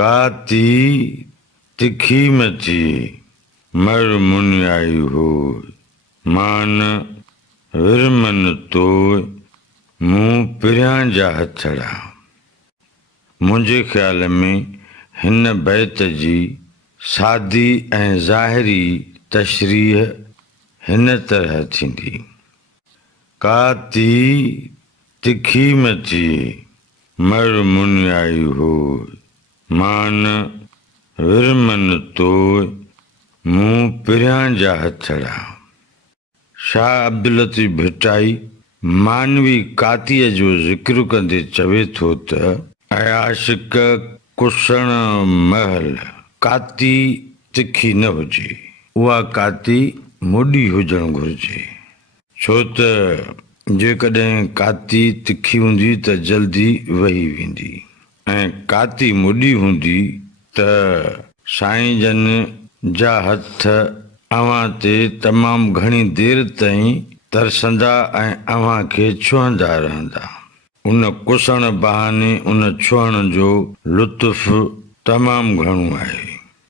काती तिखी मची मर मुनियाई हो मान विरमन तो मुंह पिरियां जा हथड़ा। मुंहिंजे ख़्याल में हिन बैत जी सादी ऐं ज़ाहिरी तशरीह हिन तरह थींदी। काती तिखी मची मर मुनियाई हो मान विरमन तो मुंह पिरियां जा हथड़ा। शाह अब्दुल लतीफ़ भिटाई मानवी कातीअ जो ज़िक्र कंदे चवे थो त ऐं आशिक कुसण महल काती तिखी न हुजे, उहा काती मुडी हुजणु घुरिजे। छो त जेकॾहिं काती तिखी हूंदी त जल्दी वही वेंदी ऐं काती मुडी हूंदी त साईं जन जा हथ अव्हां ते तमामु घणी देर ताईं तरसंदा ऐं अव्हां खे छुहंदा रहंदा। उन कुसण बहाने उन छुहण जो लुत्फ़ तमामु घणो आहे।